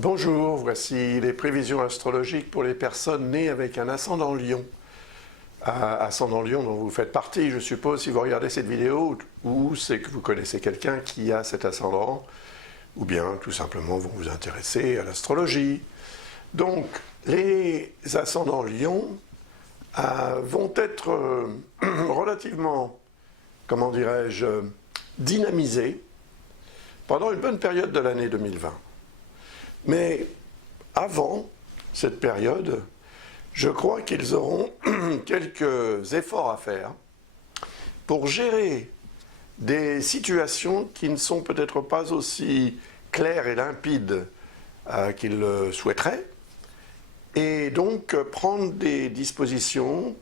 Bonjour, voici les prévisions astrologiques pour les personnes nées avec un ascendant Lion. Ascendant Lion dont vous faites partie, je suppose, si vous regardez cette vidéo, ou c'est que vous connaissez quelqu'un qui a cet ascendant, ou bien tout simplement vous vous intéressez à l'astrologie. Donc, les ascendants Lion vont être relativement, comment dirais-je, dynamisés pendant une bonne période de l'année 2020. Mais avant cette période, je crois qu'ils auront quelques efforts à faire pour gérer des situations qui ne sont peut-être pas aussi claires et limpides qu'ils le souhaiteraient, et donc prendre des dispositions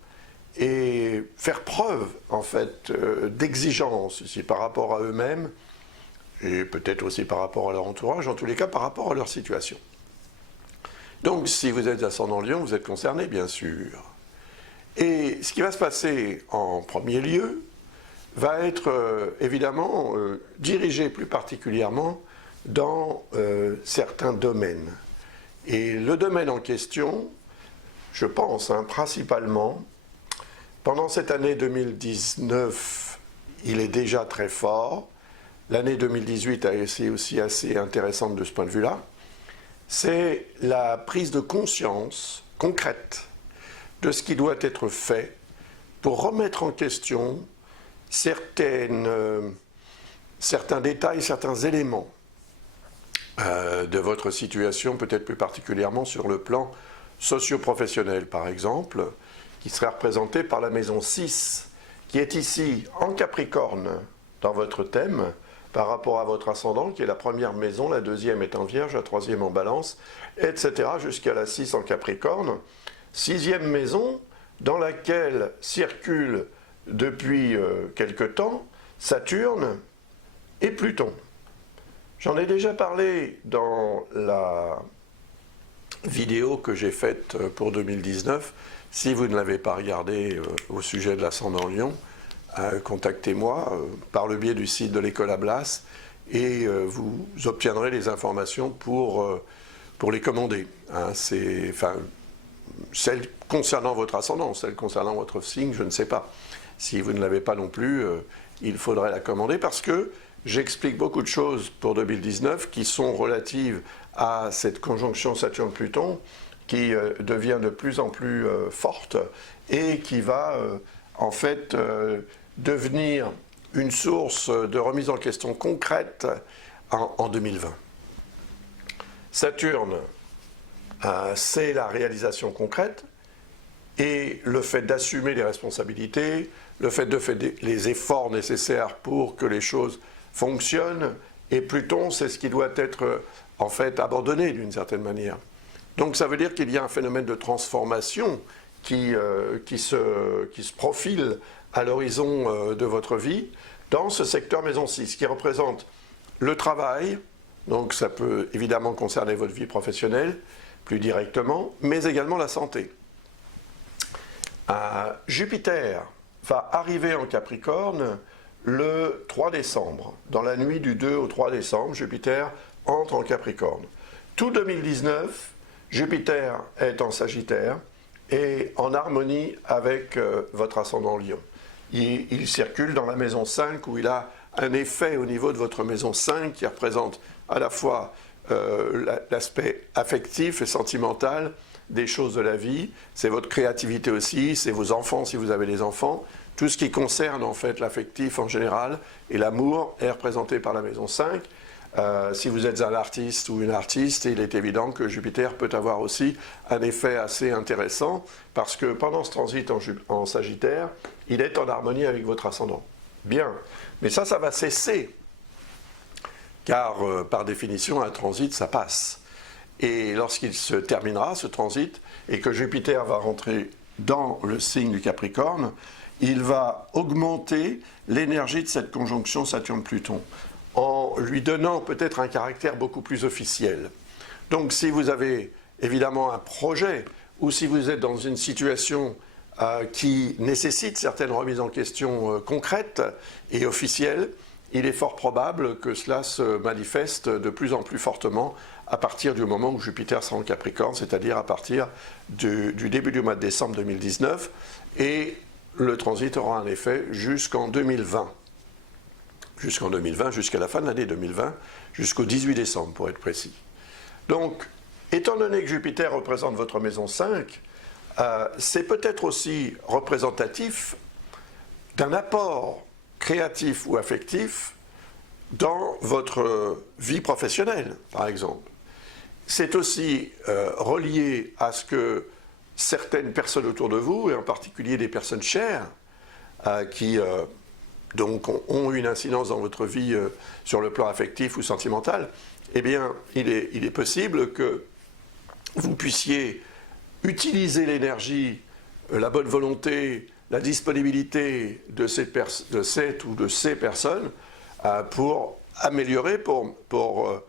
et faire preuve en fait d'exigence ici par rapport à eux-mêmes et peut-être aussi par rapport à leur entourage, en tous les cas par rapport à leur situation. Donc si vous êtes ascendant Lion, vous êtes concerné bien sûr. Et ce qui va se passer en premier lieu va être évidemment dirigé plus particulièrement dans certains domaines. Et le domaine en question, je pense principalement, pendant cette année 2019, il est déjà très fort. L'année 2018 a été aussi assez intéressante de ce point de vue-là. C'est la prise de conscience concrète de ce qui doit être fait pour remettre en question certains détails, certains éléments de votre situation, peut-être plus particulièrement sur le plan socio-professionnel, par exemple, qui serait représenté par la maison 6, qui est ici en Capricorne dans votre thème, par rapport à votre ascendant, qui est la première maison, la deuxième est en Vierge, la troisième en Balance, etc., jusqu'à la 6 en Capricorne. Sixième maison, dans laquelle circulent depuis quelque temps Saturne et Pluton. J'en ai déjà parlé dans la vidéo que j'ai faite pour 2019. Si vous ne l'avez pas regardée au sujet de l'ascendant Lion, contactez-moi par le biais du site de l'école Ablas et vous obtiendrez les informations pour les commander. Celles concernant votre ascendant, celles concernant votre signe, je ne sais pas. Si vous ne l'avez pas non plus, il faudrait la commander parce que j'explique beaucoup de choses pour 2019 qui sont relatives à cette conjonction Saturne-Pluton qui devient de plus en plus forte et qui va en fait devenir une source de remise en question concrète en 2020. Saturne, c'est la réalisation concrète et le fait d'assumer les responsabilités, le fait de faire les efforts nécessaires pour que les choses fonctionnent, et Pluton, c'est ce qui doit être en fait abandonné d'une certaine manière. Donc ça veut dire qu'il y a un phénomène de transformation qui se profile à l'horizon de votre vie dans ce secteur maison 6 qui représente le travail, donc ça peut évidemment concerner votre vie professionnelle plus directement, mais également la santé. Jupiter va arriver en Capricorne le 3 décembre. Dans la nuit du 2 au 3 décembre, Jupiter entre en Capricorne. Tout 2019, Jupiter est en Sagittaire et en harmonie avec votre ascendant Lion. Il circule dans la maison 5 où il a un effet au niveau de votre maison 5 qui représente à la fois l'aspect affectif et sentimental des choses de la vie, c'est votre créativité aussi, c'est vos enfants si vous avez des enfants, tout ce qui concerne en fait l'affectif en général et l'amour est représenté par la maison 5. Si vous êtes un artiste ou une artiste, il est évident que Jupiter peut avoir aussi un effet assez intéressant parce que pendant ce transit en Sagittaire, il est en harmonie avec votre ascendant. Bien, mais ça va cesser car par définition un transit ça passe. Et lorsqu'il se terminera ce transit et que Jupiter va rentrer dans le signe du Capricorne, il va augmenter l'énergie de cette conjonction Saturne-Pluton. en lui donnant peut-être un caractère beaucoup plus officiel. Donc si vous avez évidemment un projet, ou si vous êtes dans une situation qui nécessite certaines remises en question concrètes et officielles, il est fort probable que cela se manifeste de plus en plus fortement à partir du moment où Jupiter sera en Capricorne, c'est-à-dire à partir du début du mois de décembre 2019, et le transit aura un effet jusqu'en 2020. Jusqu'en 2020, jusqu'à la fin de l'année 2020, jusqu'au 18 décembre pour être précis. Donc, étant donné que Jupiter représente votre maison 5, c'est peut-être aussi représentatif d'un apport créatif ou affectif dans votre vie professionnelle, par exemple. C'est aussi relié à ce que certaines personnes autour de vous, et en particulier des personnes chères, qui donc ont une incidence dans votre vie sur le plan affectif ou sentimental, eh bien, il est possible que vous puissiez utiliser l'énergie, la bonne volonté, la disponibilité de cette ou de ces personnes pour améliorer, pour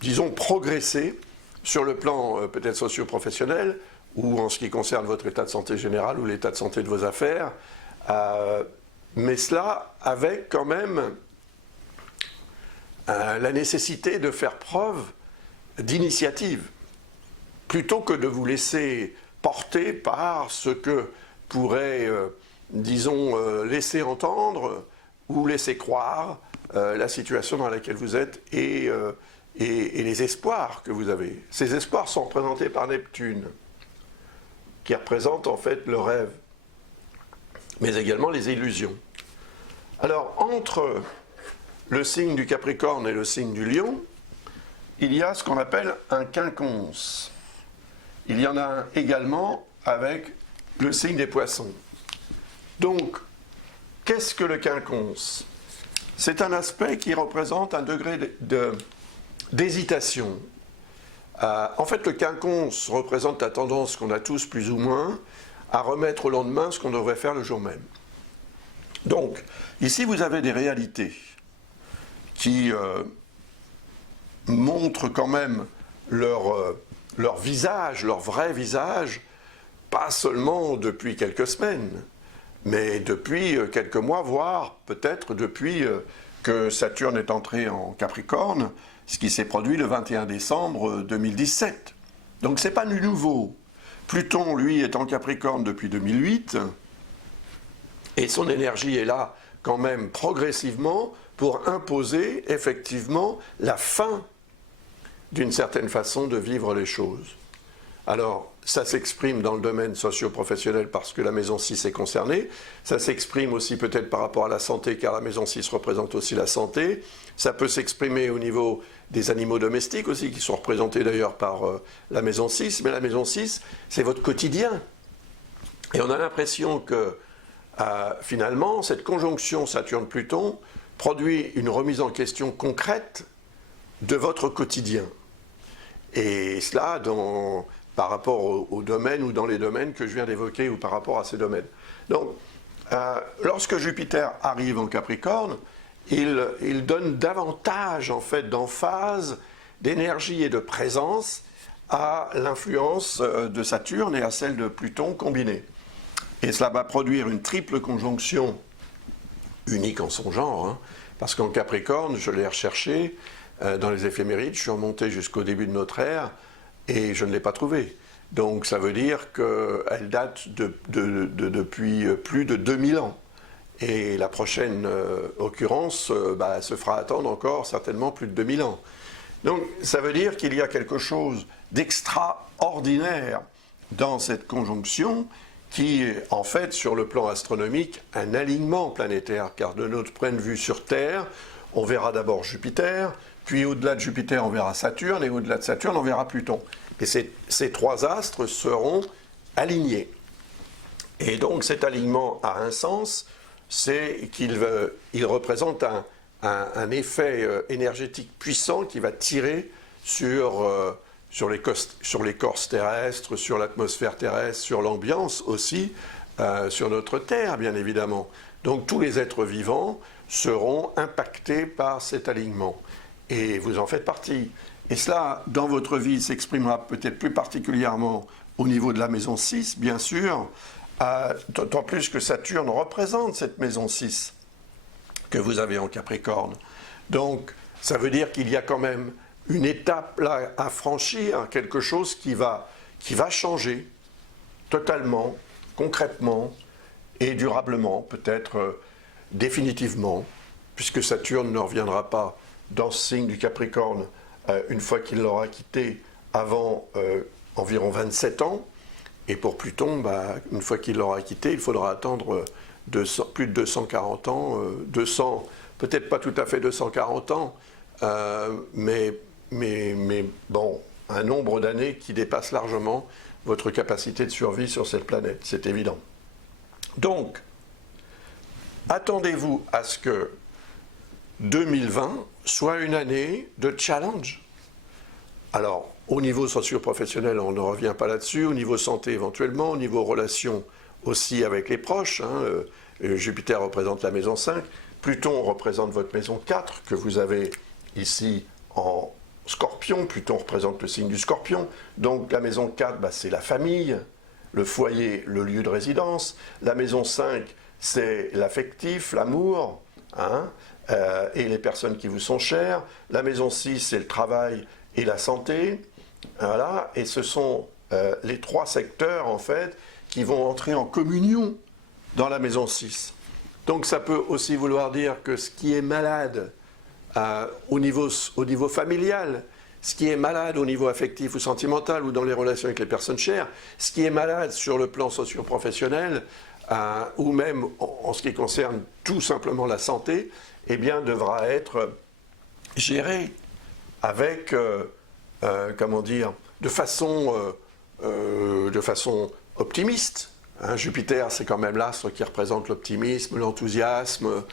disons, progresser sur le plan peut-être socio-professionnel ou en ce qui concerne votre état de santé général ou l'état de santé de vos affaires, mais cela avec quand même la nécessité de faire preuve d'initiative, plutôt que de vous laisser porter par ce que pourrait, disons, laisser entendre ou laisser croire la situation dans laquelle vous êtes et les espoirs que vous avez. Ces espoirs sont représentés par Neptune, qui représente en fait le rêve, mais également les illusions. Alors, entre le signe du Capricorne et le signe du Lion, il y a ce qu'on appelle un quinconce. Il y en a un également avec le signe des Poissons. Donc, qu'est-ce que le quinconce? C'est un aspect qui représente un degré d'hésitation. En fait, le quinconce représente la tendance qu'on a tous plus ou moins à remettre au lendemain ce qu'on devrait faire le jour même. Donc, ici, vous avez des réalités qui montrent quand même leur visage, leur vrai visage, pas seulement depuis quelques semaines, mais depuis quelques mois, voire peut-être depuis que Saturne est entré en Capricorne, ce qui s'est produit le 21 décembre 2017. Donc ce n'est pas du nouveau. Pluton, lui, est en Capricorne depuis 2008, et son énergie est là quand même progressivement pour imposer effectivement la fin d'une certaine façon de vivre les choses. Alors, ça s'exprime dans le domaine socio-professionnel parce que la maison 6 est concernée, ça s'exprime aussi peut-être par rapport à la santé car la maison 6 représente aussi la santé, ça peut s'exprimer au niveau des animaux domestiques aussi qui sont représentés d'ailleurs par la maison 6, mais la maison 6 c'est votre quotidien. Et on a l'impression que finalement cette conjonction Saturne-Pluton produit une remise en question concrète de votre quotidien. Et cela par rapport au domaine ou dans les domaines que je viens d'évoquer ou par rapport à ces domaines. Donc, lorsque Jupiter arrive en Capricorne, il donne davantage en fait d'emphase, d'énergie et de présence à l'influence de Saturne et à celle de Pluton combinée. Et cela va produire une triple conjonction unique en son genre, hein, parce qu'en Capricorne, je l'ai recherché dans les éphémérides, je suis remonté jusqu'au début de notre ère et je ne l'ai pas trouvée. Donc ça veut dire qu'elle date depuis plus de 2000 ans. Et la prochaine occurrence se fera attendre encore certainement plus de 2000 ans. Donc ça veut dire qu'il y a quelque chose d'extraordinaire dans cette conjonction qui est en fait sur le plan astronomique un alignement planétaire, car de notre point de vue sur Terre, on verra d'abord Jupiter, puis au-delà de Jupiter on verra Saturne, et au-delà de Saturne on verra Pluton. Et ces trois astres seront alignés. Et donc cet alignement a un sens, c'est qu'il représente un effet énergétique puissant qui va tirer sur l'écorce terrestre, sur l'atmosphère terrestre, sur l'ambiance aussi, sur notre Terre bien évidemment. Donc tous les êtres vivants seront impactés par cet alignement. Et vous en faites partie. Et cela, dans votre vie, s'exprimera peut-être plus particulièrement au niveau de la maison 6, bien sûr, d'autant plus que Saturne représente cette maison 6 que vous avez en Capricorne. Donc, ça veut dire qu'il y a quand même une étape là à franchir, quelque chose qui va changer totalement, concrètement et durablement, peut-être définitivement, puisque Saturne ne reviendra pas dans ce signe du Capricorne une fois qu'il l'aura quitté avant environ 27 ans. Et pour Pluton, une fois qu'il l'aura quitté, il faudra attendre plus de 240 ans, 200, peut-être pas tout à fait 240 ans, mais bon, un nombre d'années qui dépasse largement votre capacité de survie sur cette planète, c'est évident. Donc, attendez-vous à ce que 2020 soit une année de challenge. Alors, au niveau socio-professionnel, on ne revient pas là-dessus, au niveau santé éventuellement, au niveau relations aussi avec les proches, Jupiter représente la maison 5, Pluton représente votre maison 4, que vous avez ici en Scorpion, Pluton représente le signe du Scorpion, donc la maison 4, c'est la famille, le foyer, le lieu de résidence, la maison 5, c'est l'affectif, l'amour, et les personnes qui vous sont chères, la maison 6, c'est le travail et la santé, voilà, et ce sont les trois secteurs, en fait, qui vont entrer en communion dans la maison 6. Donc ça peut aussi vouloir dire que ce qui est malade au niveau familial, ce qui est malade au niveau affectif ou sentimental ou dans les relations avec les personnes chères, ce qui est malade sur le plan socio-professionnel ou même en ce qui concerne tout simplement la santé, eh bien devra être géré avec, comment dire, de façon optimiste. Jupiter, c'est quand même l'astre qui représente l'optimisme, l'enthousiasme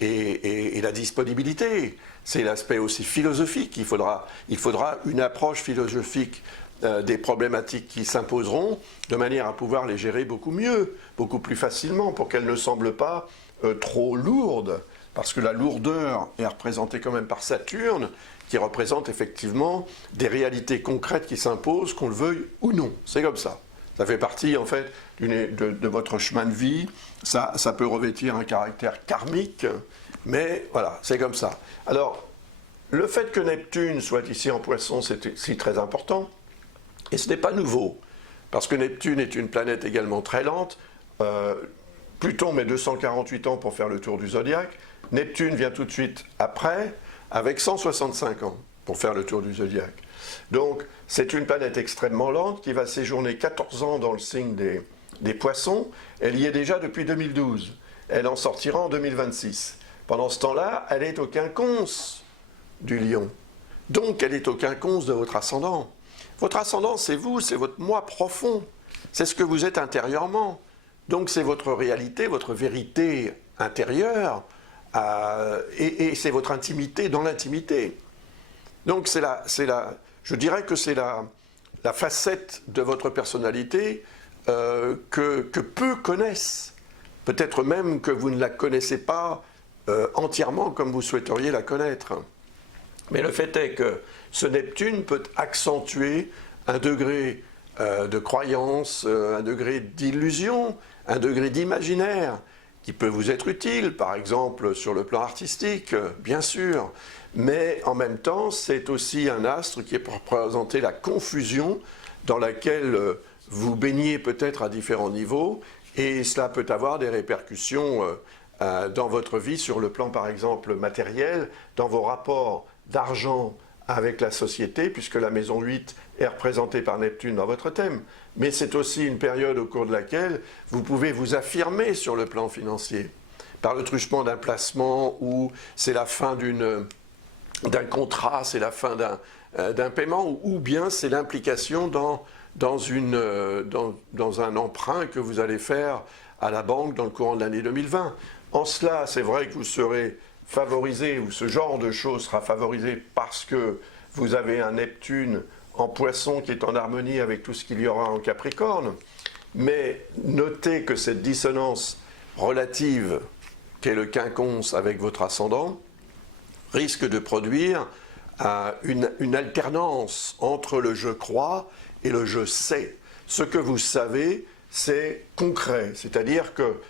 et la disponibilité. C'est l'aspect aussi philosophique. Il faudra une approche philosophique des problématiques qui s'imposeront de manière à pouvoir les gérer beaucoup mieux, beaucoup plus facilement, pour qu'elles ne semblent pas trop lourdes. Parce que la lourdeur est représentée quand même par Saturne, qui représente effectivement des réalités concrètes qui s'imposent, qu'on le veuille ou non. C'est comme ça. Ça fait partie, en fait, de votre chemin de vie. Ça peut revêtir un caractère karmique, mais voilà, c'est comme ça. Alors, le fait que Neptune soit ici en Poisson, c'est aussi très important. Et ce n'est pas nouveau, parce que Neptune est une planète également très lente. Pluton met 248 ans pour faire le tour du zodiaque. Neptune vient tout de suite après, avec 165 ans pour faire le tour du zodiaque. Donc, c'est une planète extrêmement lente qui va séjourner 14 ans dans le signe des Poissons. Elle y est déjà depuis 2012. Elle en sortira en 2026. Pendant ce temps-là, elle est au quinconce du Lion. Donc, elle est au quinconce de votre ascendant. Votre ascendant, c'est vous, c'est votre moi profond. C'est ce que vous êtes intérieurement. Donc, c'est votre réalité, votre vérité intérieure. Et c'est votre intimité dans l'intimité. Donc je dirais que c'est la facette de votre personnalité que peu connaissent. Peut-être même que vous ne la connaissez pas entièrement comme vous souhaiteriez la connaître. Mais le fait est que ce Neptune peut accentuer un degré de croyance, un degré d'illusion, un degré d'imaginaire, qui peut vous être utile, par exemple sur le plan artistique, bien sûr, mais en même temps, c'est aussi un astre qui est pour représenter la confusion dans laquelle vous baignez peut-être à différents niveaux, et cela peut avoir des répercussions dans votre vie sur le plan, par exemple, matériel, dans vos rapports d'argent avec la société, puisque la maison 8 est représentée par Neptune dans votre thème. Mais c'est aussi une période au cours de laquelle vous pouvez vous affirmer sur le plan financier, par le truchement d'un placement ou c'est la fin d'un contrat, c'est la fin d'un paiement, ou bien c'est l'implication dans un emprunt que vous allez faire à la banque dans le courant de l'année 2020. En cela, c'est vrai que vous serez favorisé, ou ce genre de choses sera favorisé parce que vous avez un Neptune en Poisson qui est en harmonie avec tout ce qu'il y aura en Capricorne. Mais notez que cette dissonance relative qui est le quinconce avec votre ascendant, risque de produire une alternance entre le je crois et le je sais. Ce que vous savez, c'est concret, c'est-à-dire que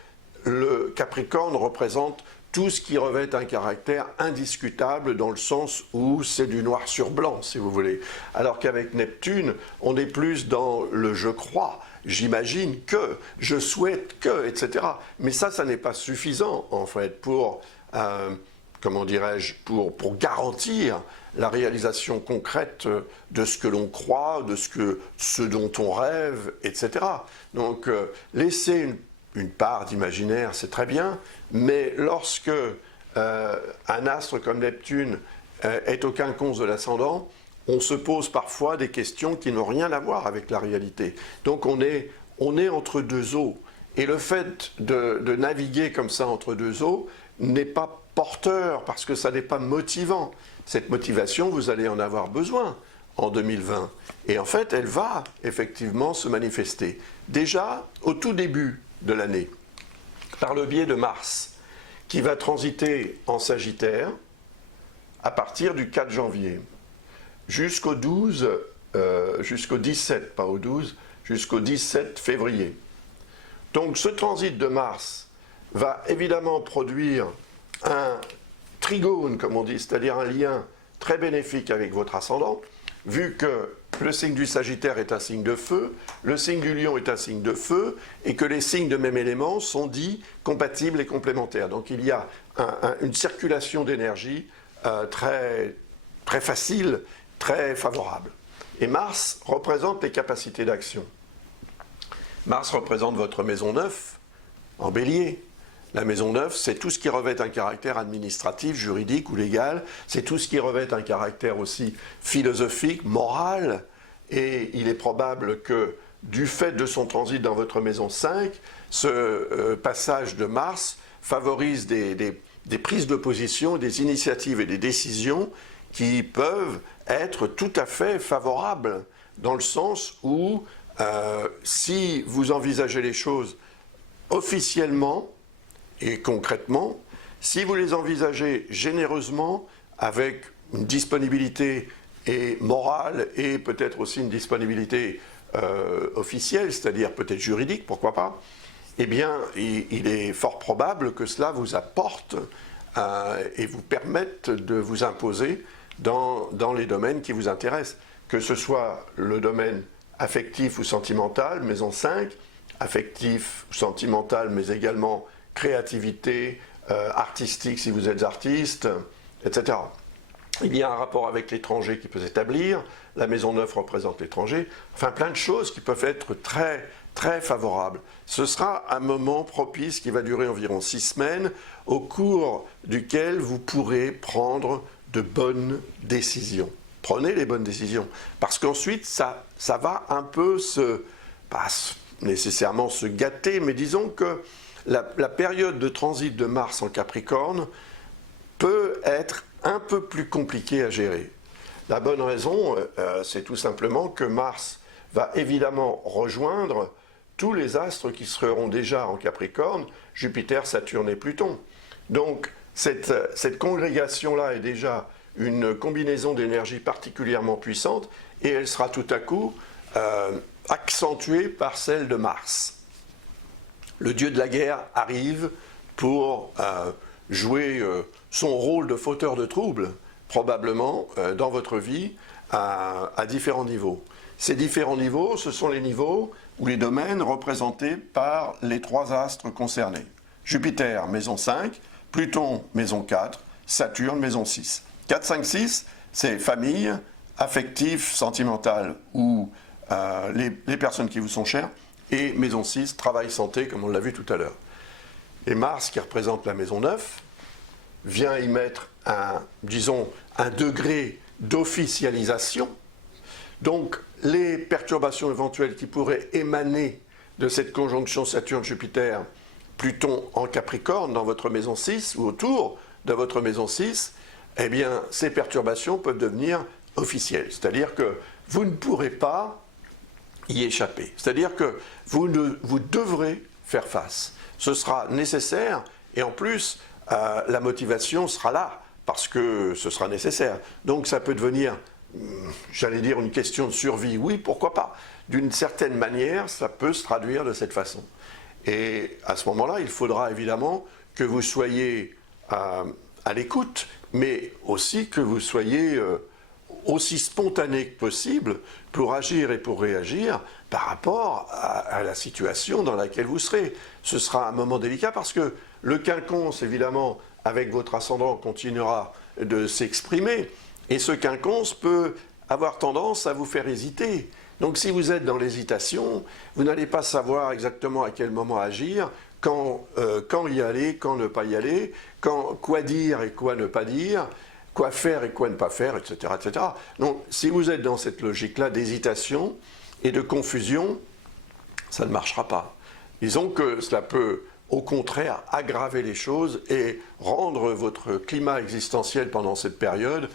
le Capricorne représente tout ce qui revêt un caractère indiscutable dans le sens où c'est du noir sur blanc, si vous voulez. Alors qu'avec Neptune, on est plus dans le je crois, j'imagine que, je souhaite que, etc. Mais ça n'est pas suffisant, en fait, pour, comment dirais-je, pour garantir la réalisation concrète de ce que l'on croit, de ce dont on rêve, etc. Donc, laisser une part d'imaginaire, c'est très bien, mais lorsque un astre comme Neptune est au quinconce de l'ascendant, on se pose parfois des questions qui n'ont rien à voir avec la réalité. Donc on est entre deux eaux. Et le fait de naviguer comme ça entre deux eaux n'est pas porteur, parce que ça n'est pas motivant. Cette motivation, vous allez en avoir besoin en 2020. Et en fait, elle va effectivement se manifester. Déjà, au tout début de l'année, par le biais de Mars, qui va transiter en Sagittaire à partir du 4 janvier jusqu'au 17, pas au 12, jusqu'au 17 février. Donc ce transit de Mars va évidemment produire un trigone, comme on dit, c'est-à-dire un lien très bénéfique avec votre ascendant, vu que le signe du Sagittaire est un signe de feu, le signe du Lion est un signe de feu, et que les signes de même élément sont dits compatibles et complémentaires. Donc il y a une circulation d'énergie très, très facile, très favorable. Et Mars représente les capacités d'action. Mars représente votre maison 9 en Bélier. La maison 9, c'est tout ce qui revêt un caractère administratif, juridique ou légal, c'est tout ce qui revêt un caractère aussi philosophique, moral, et il est probable que du fait de son transit dans votre maison 5, ce passage de Mars favorise des prises de position, des initiatives et des décisions qui peuvent être tout à fait favorables, dans le sens où si vous envisagez les choses officiellement, et concrètement, si vous les envisagez généreusement, avec une disponibilité morale et peut-être aussi une disponibilité officielle, c'est-à-dire peut-être juridique, pourquoi pas, eh bien, il est fort probable que cela vous apporte et vous permette de vous imposer dans les domaines qui vous intéressent, que ce soit le domaine affectif ou sentimental, maison 5, affectif ou sentimental, mais également créativité, artistique si vous êtes artiste, etc. Il y a un rapport avec l'étranger qui peut s'établir, la maison 9 représente l'étranger, enfin plein de choses qui peuvent être très, très favorables. Ce sera un moment propice qui va durer environ 6 semaines, au cours duquel vous pourrez prendre de bonnes décisions. Prenez les bonnes décisions, parce qu'ensuite ça va un peu pas nécessairement se gâter, mais disons que la période de transit de Mars en Capricorne peut être un peu plus compliquée à gérer. La bonne raison, c'est tout simplement que Mars va évidemment rejoindre tous les astres qui seront déjà en Capricorne, Jupiter, Saturne et Pluton. Donc cette congrégation-là est déjà une combinaison d'énergie particulièrement puissante et elle sera tout à coup accentuée par celle de Mars. Le dieu de la guerre arrive pour jouer son rôle de fauteur de troubles, probablement dans votre vie, à différents niveaux. Ces différents niveaux, ce sont les niveaux ou les domaines représentés par les 3 astres concernés. Jupiter, maison 5, Pluton, maison 4, Saturne, maison 6. 4, 5, 6, c'est famille, affectif, sentimental ou les personnes qui vous sont chères. Et maison 6, travail, santé, comme on l'a vu tout à l'heure. Et Mars, qui représente la maison 9, vient y mettre un degré d'officialisation. Donc, les perturbations éventuelles qui pourraient émaner de cette conjonction Saturne-Jupiter, Pluton en Capricorne, dans votre maison 6, ou autour de votre maison 6, eh bien, ces perturbations peuvent devenir officielles. C'est-à-dire que vous ne pourrez pas y échapper. C'est-à-dire que vous devrez faire face. Ce sera nécessaire et en plus, la motivation sera là, parce que ce sera nécessaire. Donc ça peut devenir, j'allais dire, une question de survie. Oui, pourquoi pas? D'une certaine manière, ça peut se traduire de cette façon. Et à ce moment-là, il faudra évidemment que vous soyez à l'écoute, mais aussi que vous soyez aussi spontané que possible pour agir et pour réagir par rapport à la situation dans laquelle vous serez. Ce sera un moment délicat parce que le quinconce, évidemment, avec votre ascendant, continuera de s'exprimer. Et ce quinconce peut avoir tendance à vous faire hésiter. Donc si vous êtes dans l'hésitation, vous n'allez pas savoir exactement à quel moment agir, quand y aller, quand ne pas y aller, quoi dire et quoi ne pas dire, quoi faire et quoi ne pas faire, etc., etc. Donc si vous êtes dans cette logique-là d'hésitation et de confusion, ça ne marchera pas. Disons que cela peut au contraire aggraver les choses et rendre votre climat existentiel pendant cette période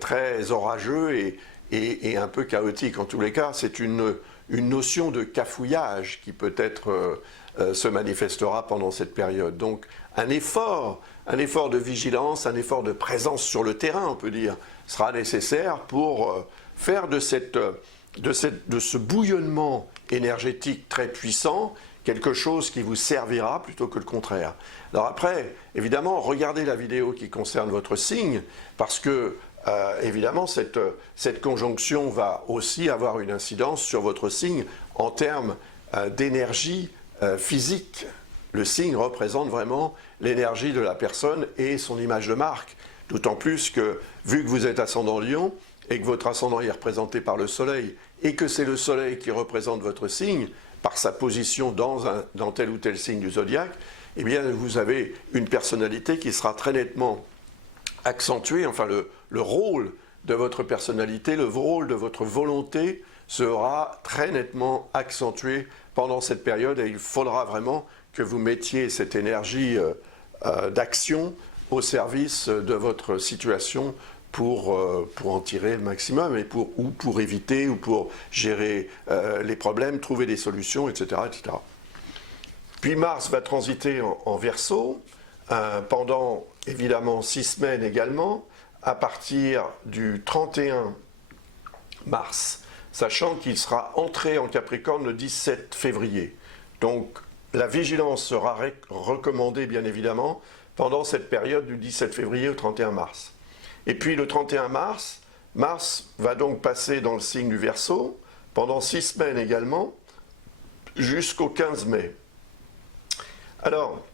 très orageux et un peu chaotique. En tous les cas, c'est une notion de cafouillage qui peut-être se manifestera pendant cette période. Donc un effort de vigilance, un effort de présence sur le terrain, on peut dire, sera nécessaire pour faire de ce bouillonnement énergétique très puissant quelque chose qui vous servira plutôt que le contraire. Alors après, évidemment, regardez la vidéo qui concerne votre signe, parce que, évidemment, cette conjonction va aussi avoir une incidence sur votre signe en termes d'énergie physique. Le signe représente vraiment l'énergie de la personne et son image de marque. D'autant plus que, vu que vous êtes ascendant Lion, et que votre ascendant est représenté par le Soleil, et que c'est le Soleil qui représente votre signe, par sa position dans tel ou tel signe du zodiaque, eh bien vous avez une personnalité qui sera très nettement accentuée, enfin le rôle de votre personnalité, le rôle de votre volonté sera très nettement accentué pendant cette période et il faudra vraiment que vous mettiez cette énergie d'action au service de votre situation pour en tirer le maximum, ou pour éviter, ou pour gérer les problèmes, trouver des solutions, etc., etc. Puis Mars va transiter en Verseau pendant évidemment 6 semaines également, à partir du 31 mars, sachant qu'il sera entré en Capricorne le 17 février. Donc la vigilance sera recommandée bien évidemment pendant cette période du 17 février au 31 mars. Et puis le 31 mars, Mars va donc passer dans le signe du Verseau pendant 6 semaines également, jusqu'au 15 mai. Alors,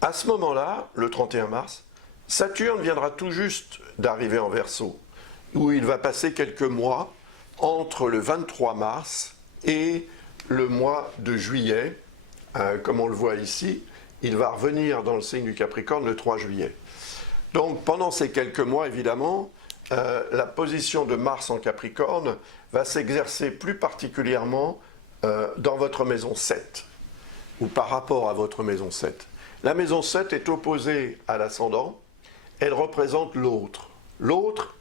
à ce moment-là, le 31 mars, Saturne viendra tout juste d'arriver en Verseau, où il va passer quelques mois entre le 23 mars et le mois de juillet. Comme on le voit ici, il va revenir dans le signe du Capricorne le 3 juillet. Donc pendant ces quelques mois, évidemment, la position de Mars en Capricorne va s'exercer plus particulièrement dans votre maison 7, ou par rapport à votre maison 7. La maison 7 est opposée à l'ascendant, elle représente l'autre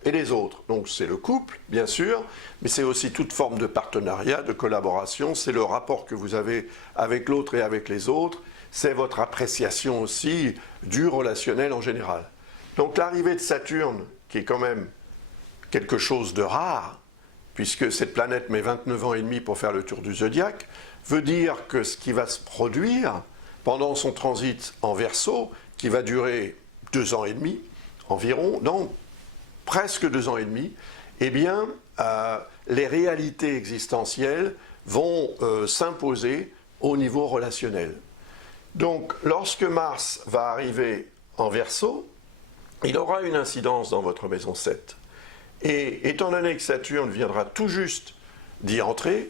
et les autres. Donc c'est le couple, bien sûr, mais c'est aussi toute forme de partenariat, de collaboration, c'est le rapport que vous avez avec l'autre et avec les autres, c'est votre appréciation aussi du relationnel en général. Donc l'arrivée de Saturne, qui est quand même quelque chose de rare, puisque cette planète met 29 ans et demi pour faire le tour du zodiaque, veut dire que ce qui va se produire pendant son transit en Verseau, qui va durer 2 ans et demi environ, non, presque 2 ans et demi, eh bien, les réalités existentielles vont s'imposer au niveau relationnel. Donc, lorsque Mars va arriver en Verseau, il aura une incidence dans votre maison 7. Et étant donné que Saturne viendra tout juste d'y entrer,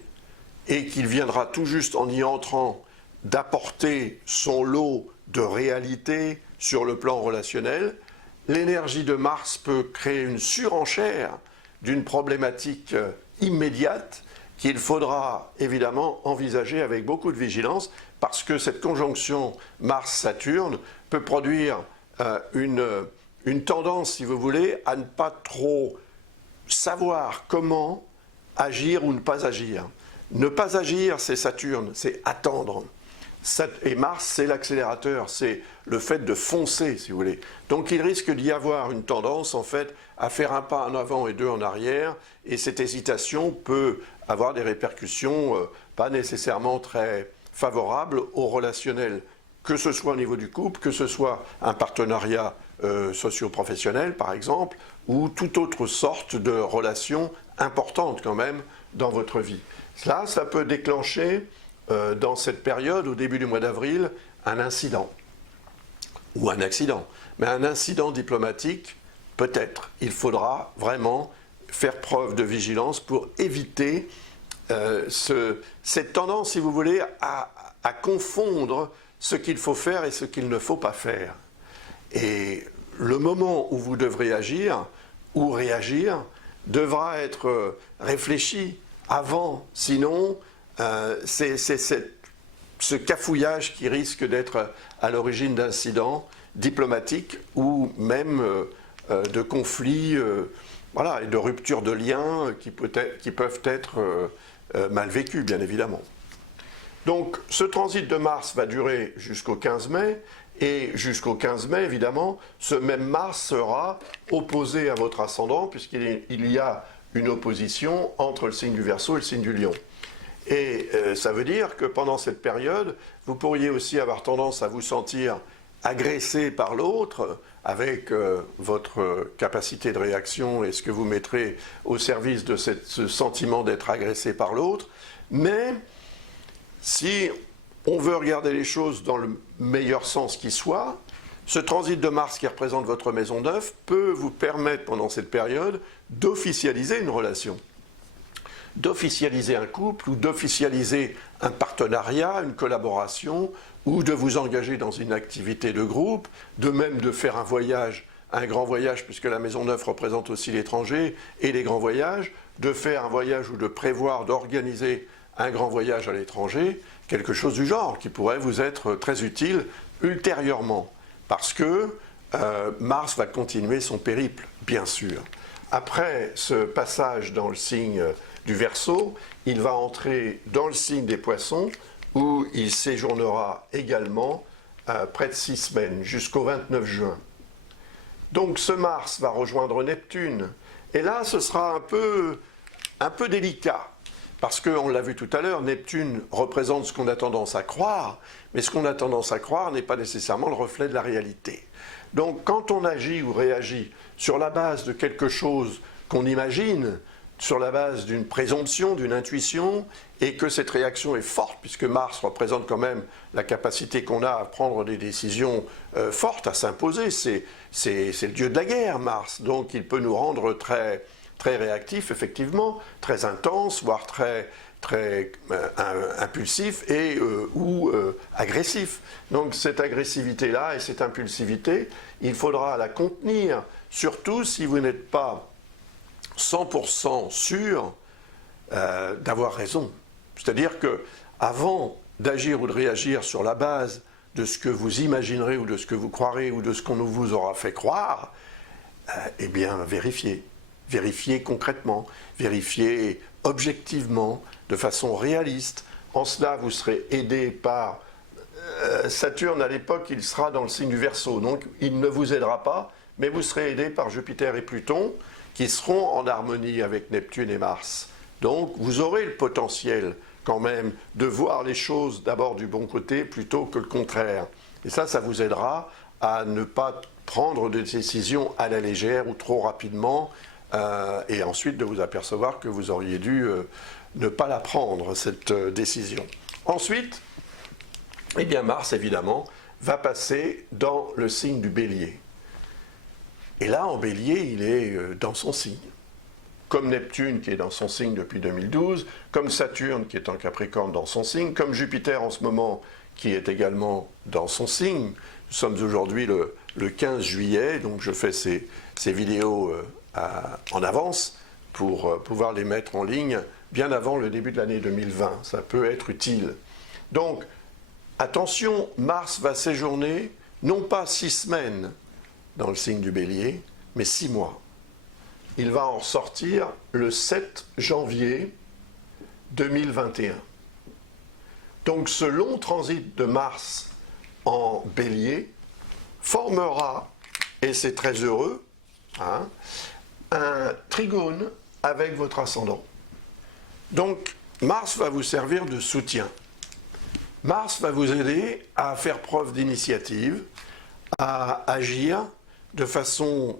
et qu'il viendra tout juste en y entrant d'apporter son lot de réalité sur le plan relationnel, l'énergie de Mars peut créer une surenchère d'une problématique immédiate qu'il faudra évidemment envisager avec beaucoup de vigilance, parce que cette conjonction Mars-Saturne peut produire une tendance, si vous voulez, à ne pas trop savoir comment agir ou ne pas agir. Ne pas agir, c'est Saturne, c'est attendre. Et Mars, c'est l'accélérateur, c'est le fait de foncer, si vous voulez. Donc il risque d'y avoir une tendance, en fait, à faire un pas en avant et deux en arrière, et cette hésitation peut avoir des répercussions pas nécessairement très favorables au relationnel, que ce soit au niveau du couple, que ce soit un partenariat socio-professionnel, par exemple, ou toute autre sorte de relation importante quand même dans votre vie. Cela, ça peut déclencher dans cette période, au début du mois d'avril, un incident ou un accident. Mais un incident diplomatique, peut-être. Il faudra vraiment faire preuve de vigilance pour éviter cette tendance, si vous voulez, à confondre ce qu'il faut faire et ce qu'il ne faut pas faire. Et le moment où vous devrez agir ou réagir devra être réfléchi avant, sinon c'est ce cafouillage qui risque d'être à l'origine d'incidents diplomatiques ou même de conflits voilà, et de ruptures de liens qui peuvent être mal vécus, bien évidemment. Donc ce transit de Mars va durer jusqu'au 15 mai, et jusqu'au 15 mai, évidemment, ce même Mars sera opposé à votre ascendant, puisqu'il y a une opposition entre le signe du Verseau et le signe du Lion. Et ça veut dire que pendant cette période, vous pourriez aussi avoir tendance à vous sentir agressé par l'autre, avec votre capacité de réaction et ce que vous mettrez au service de ce sentiment d'être agressé par l'autre. Mais si on veut regarder les choses dans le meilleur sens qui soit, ce transit de Mars qui représente votre maison 9 peut vous permettre pendant cette période d'officialiser une relation, d'officialiser un couple ou d'officialiser un partenariat, une collaboration, ou de vous engager dans une activité de groupe, de même de faire un voyage, un grand voyage, puisque la maison 9 représente aussi l'étranger et les grands voyages, de faire un voyage ou de prévoir d'organiser un grand voyage à l'étranger, quelque chose du genre qui pourrait vous être très utile ultérieurement, parce que Mars va continuer son périple, bien sûr. Après ce passage dans le signe du Verseau, il va entrer dans le signe des Poissons, où il séjournera également près de 6 semaines, jusqu'au 29 juin. Donc ce Mars va rejoindre Neptune, et là ce sera un peu délicat, parce qu'on l'a vu tout à l'heure, Neptune représente ce qu'on a tendance à croire, mais ce qu'on a tendance à croire n'est pas nécessairement le reflet de la réalité. Donc quand on agit ou réagit sur la base de quelque chose qu'on imagine, sur la base d'une présomption, d'une intuition, et que cette réaction est forte, puisque Mars représente quand même la capacité qu'on a à prendre des décisions fortes, à s'imposer. C'est le dieu de la guerre, Mars, donc il peut nous rendre très, très réactifs, effectivement, très intenses, voire très impulsifs ou agressifs. Donc cette agressivité-là et cette impulsivité, il faudra la contenir, surtout si vous n'êtes pas 100% sûr d'avoir raison. C'est-à-dire que avant d'agir ou de réagir sur la base de ce que vous imaginerez ou de ce que vous croirez ou de ce qu'on vous aura fait croire, eh bien vérifiez. Vérifiez concrètement, vérifiez objectivement, de façon réaliste. En cela, vous serez aidé par Saturne. À l'époque, il sera dans le signe du Verseau, donc il ne vous aidera pas, mais vous serez aidé par Jupiter et Pluton, qui seront en harmonie avec Neptune et Mars. Donc vous aurez le potentiel quand même de voir les choses d'abord du bon côté plutôt que le contraire. Et ça vous aidera à ne pas prendre des décisions à la légère ou trop rapidement, et ensuite de vous apercevoir que vous auriez dû ne pas la prendre, cette décision. Ensuite, eh bien Mars, évidemment, va passer dans le signe du Bélier. Et là, en Bélier, il est dans son signe. Comme Neptune, qui est dans son signe depuis 2012, comme Saturne, qui est en Capricorne, dans son signe, comme Jupiter, en ce moment, qui est également dans son signe. Nous sommes aujourd'hui le 15 juillet, donc je fais ces vidéos en avance pour pouvoir les mettre en ligne bien avant le début de l'année 2020. Ça peut être utile. Donc, attention, Mars va séjourner, non pas 6 semaines, dans le signe du Bélier, mais 6 mois. Il va en sortir le 7 janvier 2021. Donc ce long transit de Mars en Bélier formera, et c'est très heureux, hein, un trigone avec votre ascendant. Donc Mars va vous servir de soutien. Mars va vous aider à faire preuve d'initiative, à agir de façon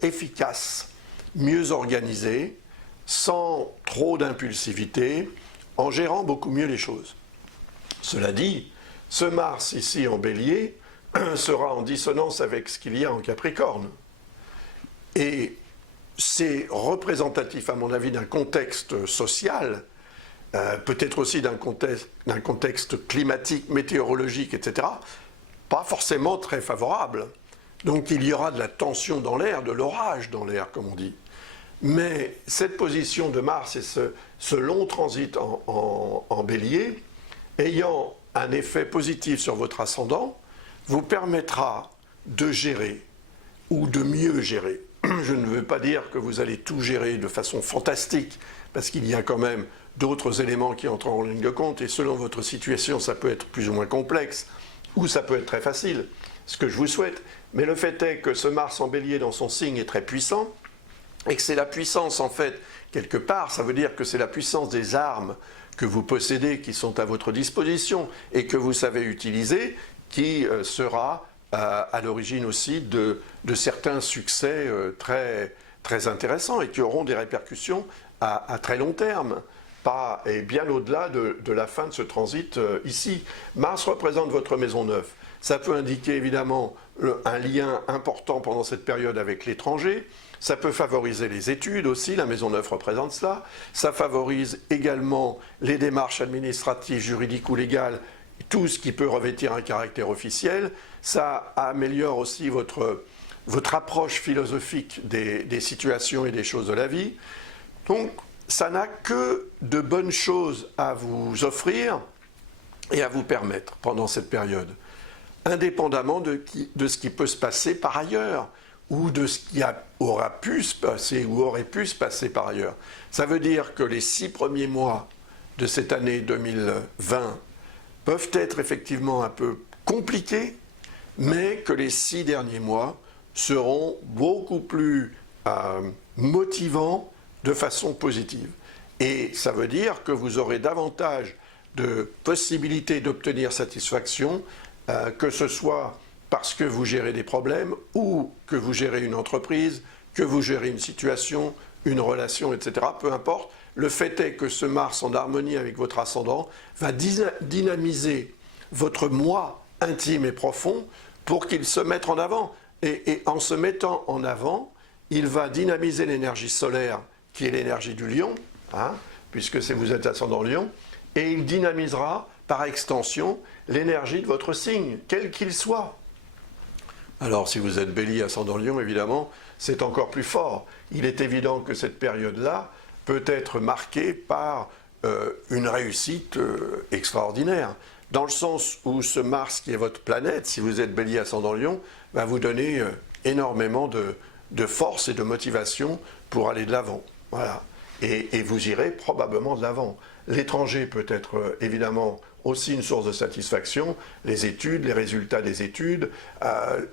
efficace, mieux organisée, sans trop d'impulsivité, en gérant beaucoup mieux les choses. Cela dit, ce Mars ici en Bélier sera en dissonance avec ce qu'il y a en Capricorne. Et c'est représentatif, à mon avis, d'un contexte social, peut-être aussi d'un contexte climatique, météorologique, etc., pas forcément très favorable. Donc il y aura de la tension dans l'air, de l'orage dans l'air, comme on dit. Mais cette position de Mars et ce long transit en Bélier, ayant un effet positif sur votre ascendant, vous permettra de gérer ou de mieux gérer. Je ne veux pas dire que vous allez tout gérer de façon fantastique, parce qu'il y a quand même d'autres éléments qui entrent en ligne de compte, et selon votre situation, ça peut être plus ou moins complexe, ou ça peut être très facile, ce que je vous souhaite. Mais le fait est que ce Mars en Bélier dans son signe est très puissant, et que c'est la puissance, en fait, quelque part, ça veut dire que c'est la puissance des armes que vous possédez, qui sont à votre disposition, et que vous savez utiliser, qui sera à l'origine aussi de certains succès très, très intéressants, et qui auront des répercussions à très long terme, et bien au-delà de la fin de ce transit ici. Mars représente votre maison 9. Ça peut indiquer évidemment un lien important pendant cette période avec l'étranger. Ça peut favoriser les études aussi, la maison 9 représente cela. Ça favorise également les démarches administratives, juridiques ou légales, tout ce qui peut revêtir un caractère officiel. Ça améliore aussi votre approche philosophique des situations et des choses de la vie. Donc, ça n'a que de bonnes choses à vous offrir et à vous permettre pendant cette période, indépendamment de ce qui peut se passer par ailleurs, ou de ce qui aura pu se passer ou aurait pu se passer par ailleurs. Ça veut dire que les 6 premiers mois de cette année 2020 peuvent être effectivement un peu compliqués, mais que les 6 derniers mois seront beaucoup plus motivants de façon positive. Et ça veut dire que vous aurez davantage de possibilités d'obtenir satisfaction, que ce soit parce que vous gérez des problèmes ou que vous gérez une entreprise, que vous gérez une situation, une relation, etc. Peu importe. Le fait est que ce Mars en harmonie avec votre ascendant va dynamiser votre moi intime et profond pour qu'il se mette en avant. Et en se mettant en avant, il va dynamiser l'énergie solaire qui est l'énergie du lion, hein, puisque vous êtes ascendant lion, et il dynamisera par extension l'énergie de votre signe, quel qu'il soit. Alors si vous êtes bélier ascendant lion, évidemment, c'est encore plus fort. Il est évident que cette période-là peut être marquée par une réussite extraordinaire, dans le sens où ce Mars qui est votre planète, si vous êtes bélier ascendant lion, va vous donner énormément de force et de motivation pour aller de l'avant. Voilà. Et vous irez probablement de l'avant. L'étranger peut être évidemment aussi une source de satisfaction, les études, les résultats des études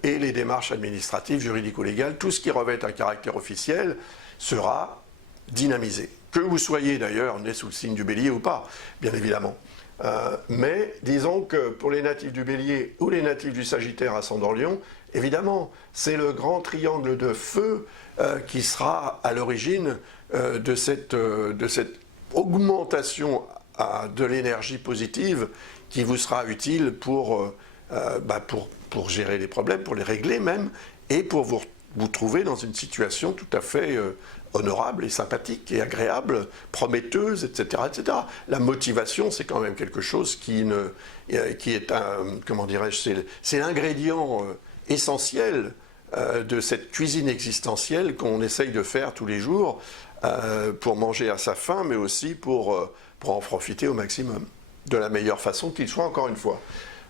et les démarches administratives, juridiques ou légales, tout ce qui revêt un caractère officiel sera dynamisé. Que vous soyez d'ailleurs né sous le signe du bélier ou pas, bien évidemment. Mais disons que pour les natifs du bélier ou les natifs du sagittaire ascendant lion, évidemment, c'est le grand triangle de feu qui sera à l'origine de cette augmentation de l'énergie positive qui vous sera utile pour gérer les problèmes, pour les régler même, et pour vous trouver dans une situation tout à fait honorable et sympathique et agréable, prometteuse, etc., etc. La motivation, c'est quand même quelque chose qui est c'est l'ingrédient essentiel de cette cuisine existentielle qu'on essaye de faire tous les jours pour manger à sa faim, mais aussi pour en profiter au maximum, de la meilleure façon qu'il soit, encore une fois.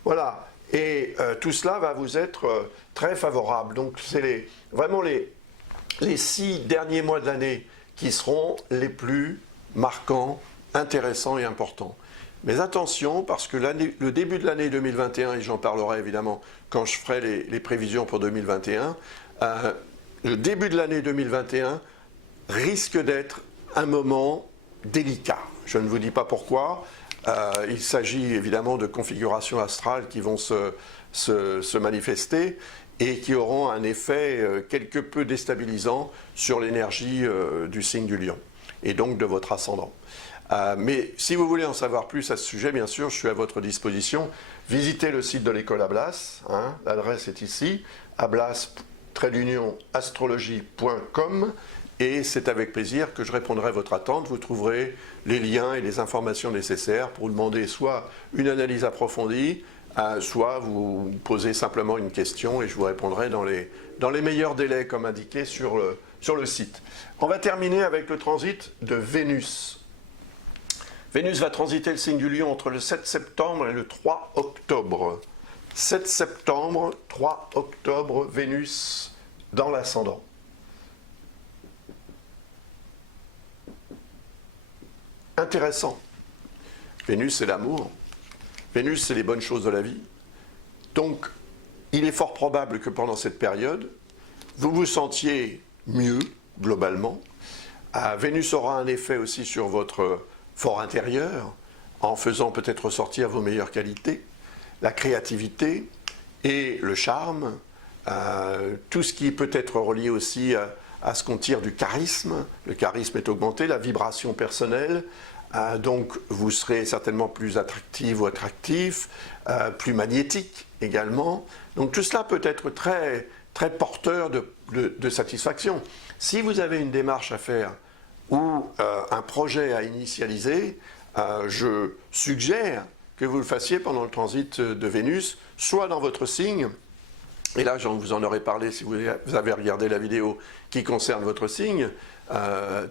Voilà, et tout cela va vous être très favorable. Donc c'est vraiment les 6 derniers mois de l'année qui seront les plus marquants, intéressants et importants. Mais attention, parce que le début de l'année 2021, et j'en parlerai évidemment quand je ferai les prévisions pour 2021, le début de l'année 2021 risque d'être un moment délicat. Je ne vous dis pas pourquoi. Il s'agit évidemment de configurations astrales qui vont se manifester et qui auront un effet quelque peu déstabilisant sur l'énergie du signe du Lion et donc de votre ascendant. Mais si vous voulez en savoir plus à ce sujet, bien sûr, je suis à votre disposition. Visitez le site de l'école Ablas, hein, l'adresse est ici, ablas-astrologie.com, et c'est avec plaisir que je répondrai à votre attente. Vous trouverez les liens et les informations nécessaires pour demander soit une analyse approfondie, soit vous posez simplement une question et je vous répondrai dans les meilleurs délais comme indiqué sur le site. On va terminer avec le transit de Vénus. Vénus va transiter le signe du Lion entre le 7 septembre et le 3 octobre. 7 septembre, 3 octobre, Vénus dans l'ascendant. Intéressant. Vénus, c'est l'amour. Vénus, c'est les bonnes choses de la vie. Donc, il est fort probable que pendant cette période, vous vous sentiez mieux, globalement. Vénus aura un effet aussi sur votre fort intérieur, en faisant peut-être ressortir vos meilleures qualités, la créativité et le charme, tout ce qui peut être relié aussi à ce qu'on tire du charisme. Le charisme est augmenté, la vibration personnelle, donc vous serez certainement plus attractive ou attractif, plus magnétique également. Donc tout cela peut être très, très porteur de satisfaction. Si vous avez une démarche à faire ou un projet à initialiser, je suggère que vous le fassiez pendant le transit de Vénus, soit dans votre signe, et là je vous en aurai parlé si vous avez regardé la vidéo qui concerne votre signe,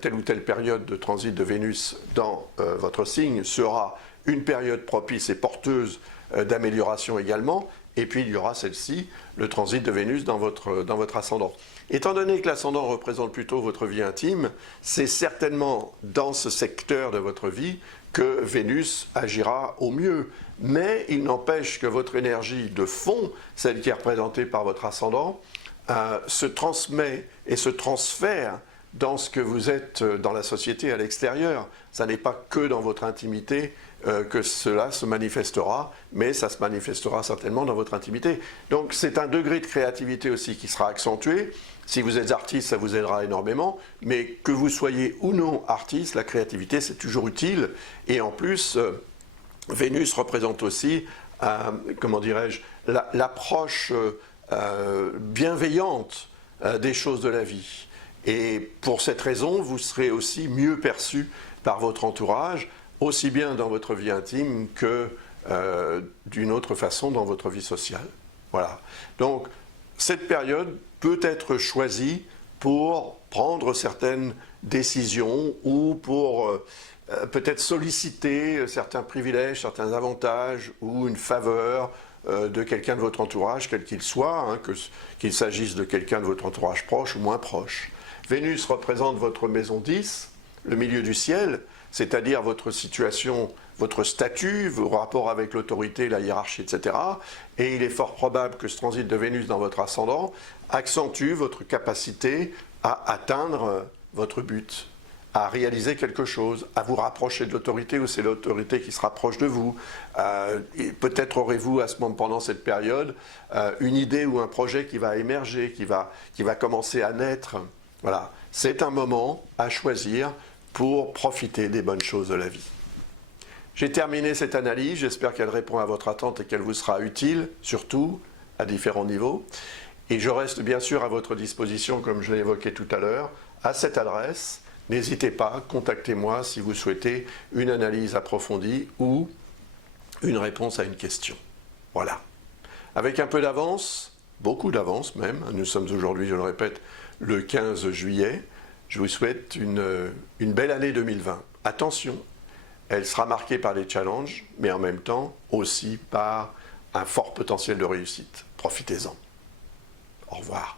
telle ou telle période de transit de Vénus dans votre signe sera une période propice et porteuse d'amélioration également, et puis il y aura celle-ci, le transit de Vénus dans votre ascendant. Étant donné que l'ascendant représente plutôt votre vie intime, c'est certainement dans ce secteur de votre vie que Vénus agira au mieux. Mais il n'empêche que votre énergie de fond, celle qui est représentée par votre ascendant, se transmet et se transfère dans ce que vous êtes dans la société à l'extérieur. Ça n'est pas que dans votre intimité que cela se manifestera, mais ça se manifestera certainement dans votre intimité. Donc c'est un degré de créativité aussi qui sera accentué. Si vous êtes artiste, ça vous aidera énormément, mais que vous soyez ou non artiste, la créativité c'est toujours utile. Et en plus, Vénus représente aussi, comment dirais-je, l'approche bienveillante des choses de la vie. Et pour cette raison, vous serez aussi mieux perçu par votre entourage, aussi bien dans votre vie intime que d'une autre façon dans votre vie sociale. Voilà. Donc, cette période peut être choisie pour prendre certaines décisions ou pour peut-être solliciter certains privilèges, certains avantages ou une faveur de quelqu'un de votre entourage, quel qu'il soit, hein, qu'il s'agisse de quelqu'un de votre entourage proche ou moins proche. Vénus représente votre maison 10, le milieu du ciel, c'est-à-dire votre situation, votre statut, vos rapports avec l'autorité, la hiérarchie, etc. Et il est fort probable que ce transit de Vénus dans votre ascendant accentue votre capacité à atteindre votre but, à réaliser quelque chose, à vous rapprocher de l'autorité ou c'est l'autorité qui se rapproche de vous. Peut-être aurez-vous à ce moment, pendant cette période, une idée ou un projet qui va émerger, qui va commencer à naître. Voilà, c'est un moment à choisir pour profiter des bonnes choses de la vie. J'ai terminé cette analyse, j'espère qu'elle répond à votre attente et qu'elle vous sera utile, surtout à différents niveaux. Et je reste bien sûr à votre disposition, comme je l'ai évoqué tout à l'heure, à cette adresse. N'hésitez pas, contactez-moi si vous souhaitez une analyse approfondie ou une réponse à une question. Voilà. Avec un peu d'avance, beaucoup d'avance même, nous sommes aujourd'hui, je le répète, le 15 juillet, je vous souhaite une belle année 2020. Attention, elle sera marquée par des challenges, mais en même temps aussi par un fort potentiel de réussite. Profitez-en. Au revoir.